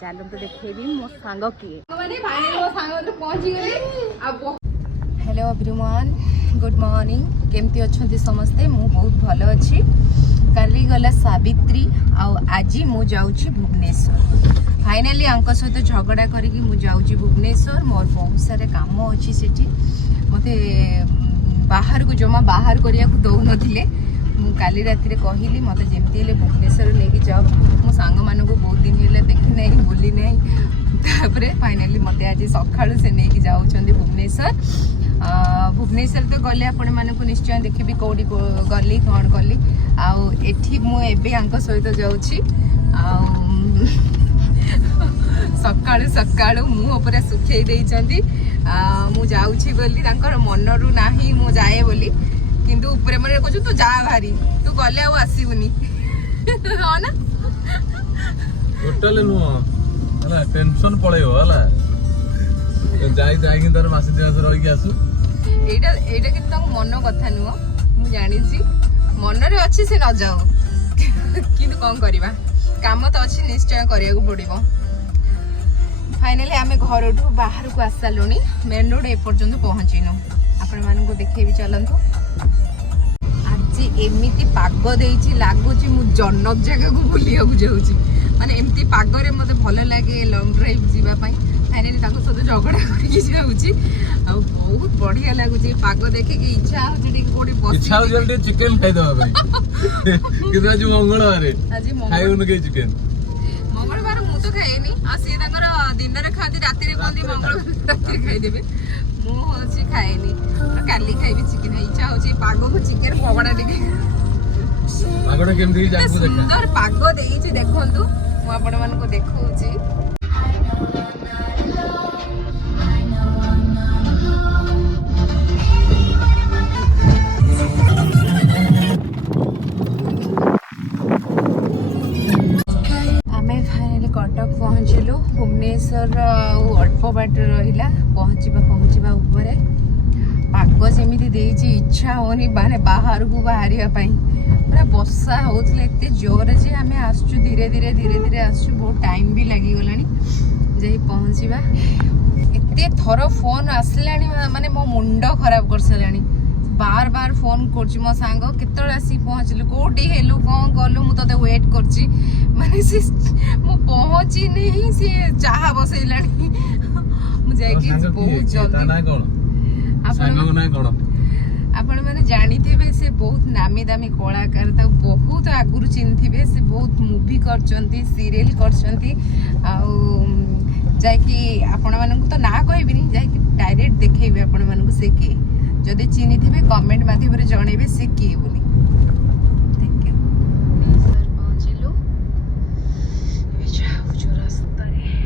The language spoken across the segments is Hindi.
चलते देखेबी मो सांग किए हेलो एवरीवन गुड मॉर्निंग केमती अच्छे समस्ते मु बहुत भल अच्छी काली गला सावित्री आज मु जाऊँगी भुवनेश्वर फाइनाली आंक सहित झगड़ा करी मु जाऊँगी भुवनेश्वर मोर बहुत सारे काम अच्छी सेठी मते बाहर को जमा बाहर करिया को दौ नथिले काली राति कहली मत जमती भुवनेश्वर लेके जाओ मो सांग मान को बहुत दिन है देखी ना बुली ना फाइनाली मत आज सका से नहीं जाऊँच भुवनेश्वर भुवनेश्वर तो गले आपण मानक निश्चय देखी कौटी गली कौन कली आठी मुझे सहित जाऊँगी सका सका मुँह पूरा सुखई देती मु जाऊँगी बोली मनरू ना मु जाए बोली किंतु ऊपर मैंने कहूँ तू जा भारी तू गले आसबुनि हाँ ना टोटल नुह है टेंशन पड़ेबो है जाई तार मासे दिवस रही आसु एटा कि मन कथा नुह मु जानी मनरे अच्छी से न जाओ किंतु कौन करवा काम तो अच्छी निश्चय करिया पड़ो फाइनाली आम घर बाहर को आस सारूनी मेन रोड एपर्यंत पहुँचीनु आपण मानू देखे भी चलतु आज एमती पाग देछि लगुच मु जन्नत जगह को बुलिया जाऊँगी माने एमती पागरे मते भल लगे लॉन्ग ड्राइव जीवा पई फाइनाली ताको सहित झगड़ा करके जाऊँगी बहुत बढ़िया लगुच पाग देखे कि इच्छा होची कोडी बस इच्छा हो जल्दी चिकन खाई दवा भाई कितना जो मंगलवार आज खाइबन के चिकन मंगलवार मु तो खाएनी आ से ताकर दिन रे खाती राति रे कोंदी मंगलवार राति रे खाई देबे मु होची खाएनी काली खाइबी चिकन इच्छा होची पाग को चिकन पगड़ा टिके पागड़ा केमदी जाकू देखा सुंदर पाग देइछि देखंतु मु आपण मान को देखौछि कटक पहुँचलु भुवनेश्वर अल्प बाट रहा पहुँचवा उपरे पाग सेमती देइछि इच्छा होनी माने बाहर को बाहर पूरा बसा होता एत जोर जे आम आसु धीरे धीरे धीरे धीरे आसु बहुत टाइम भी लगी गलानी जाई पहुँचवा एत थर फोन आसला माने मो मुंड खराब कर सारानी बार बार फोन कर मो सांग केत आसी पहुँचलु कौटी हेलु कौन कलु मु ते वेट करची माने से मु पहुँची नहीं सी चाह बसैलानी मु जाइकी बहुत जल्दी आपण मैंने जानिथिबे से बहुत नामी दामी कलाकार ता बहुत आगुरु चिन्थिबे से बहुत मूवी करचंती सीरियल करचंती आउ जाइकी आपण मानकु तो ना कहबिनी जाइकी डायरेक्ट देखैबे आपण मानकु से के जदि चिन्हिथिबे कमेंट माध्यम रे जणेबे से के बोली थैंक यू सर पहुंचलु ए जाऊ जो रास्ता रे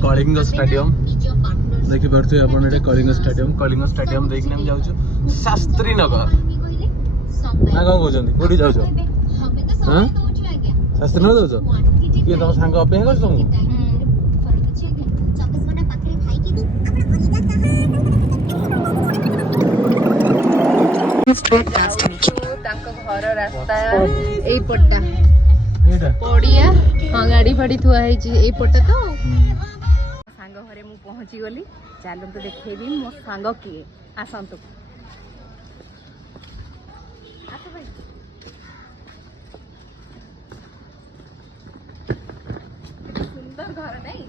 कलिंग स्टेडियम देखि पारथि आपण एटे कलिंग स्टेडियम देखि हम जाउछु शास्त्री नगर ना कोन कहउछन कोठी जाउछो हां शास्त्री नगर जाउछो के तम संग अपेक्षा करछ तुमको घर रास्ता एई पट्टा पड़िया हाँ गाड़ी फाड़ी थुआ है पटे तो सांग घरे मु पहुँची गली चलते देखेबी मो सांग किए आसतु सुंदर घर नहीं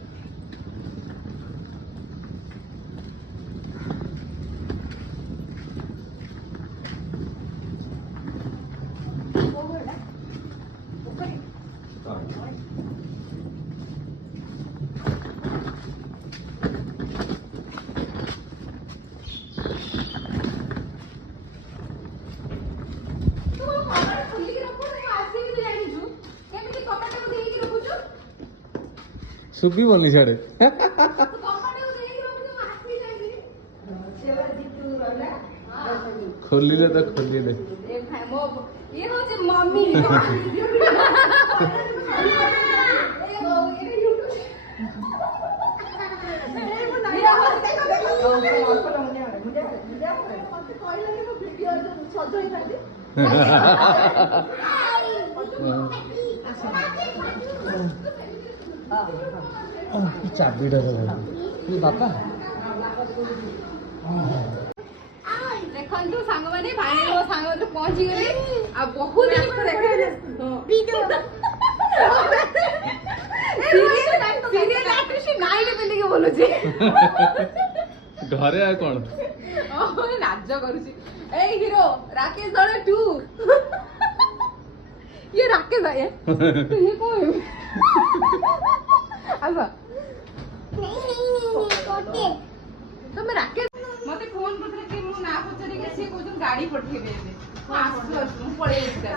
सुबी बनी छाड़े खोलिले तो खोलिले ये होचे मम्मी चाबीटा बापा देखନ୍ତୁ ସାଙ୍ଗମାନେ ଭାଇ ମୋ ସାଙ୍ଗମାନେ ପହଞ୍ଚି ଗଲେ ଆଉ ବହୁତ ସିରିୟଲ ଆକ୍ଟ୍ରେସ ନାଇଟ ବୋଲିକି ବୋଲୁଛି ଘରେ ଆଉ କଣ ନାଚ କରୁଛି ଏଇ ହିରୋ ରାକେଶ ଦଳେ 2 ये राकेश है ये कौन है आसा ତମେ ରାକେଶ ମତେ ଫୋନ କରିଥିଲେ କି ମୁଁ ନା ପଚାରିକି ସେ କହୁଛନ୍ତି ଗାଡି ପଠେଇବେ ଏବେ ଆସୁ ମୁଁ ପଳେଇ ଆସିଲା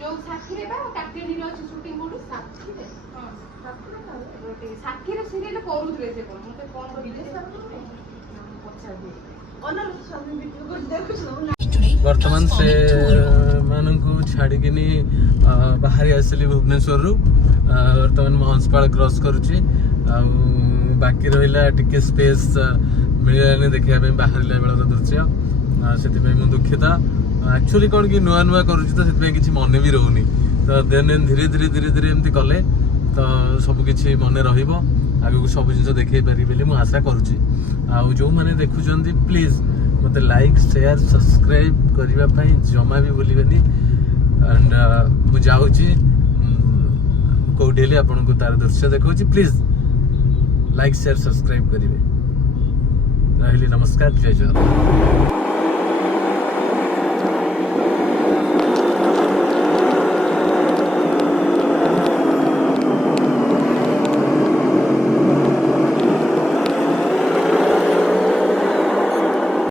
ଯୋଉ ସାକ୍ଷୀରେ ବା କାକେଡିରେ ଅଛି ସୁଟିଂ କୋଉଠି ସାକ୍ଷୀରେ ହଁ ସାକ୍ଷୀରେ ସିରିଏଲ କରୁଥିଲେ ସେ କଣ ମତେ ଫୋନ କରିଥିଲେ वर्तमान से मानू छाड़िकी बाहरी आसली भुवनेश्वर वर्तमान मैं हंसपाल क्रॉस करुच्ची बाकी रहा टिके स्पेस मिलने देखा बाहर बेलर दृश्य से दुखित एक्चुअली कौन कि नुआ नुआ करुच्ची तो किसी मन भी रोनी तो देन धीरे धीरे धीरे धीरे एमती कले तो सबकि मन रगू सब जिन देखे पारि मुझे आशा करुच्ची जो मैंने देखुं प्लीज मत लाइक शेयर सब्सक्राइब करने जमा भी भूलिबेनी एंड मुझे कौटी आपन को तार दृश्य देखा प्लीज लाइक शेयर सब्सक्राइब करेंगे। रही नमस्कार जय जगन्नाथ।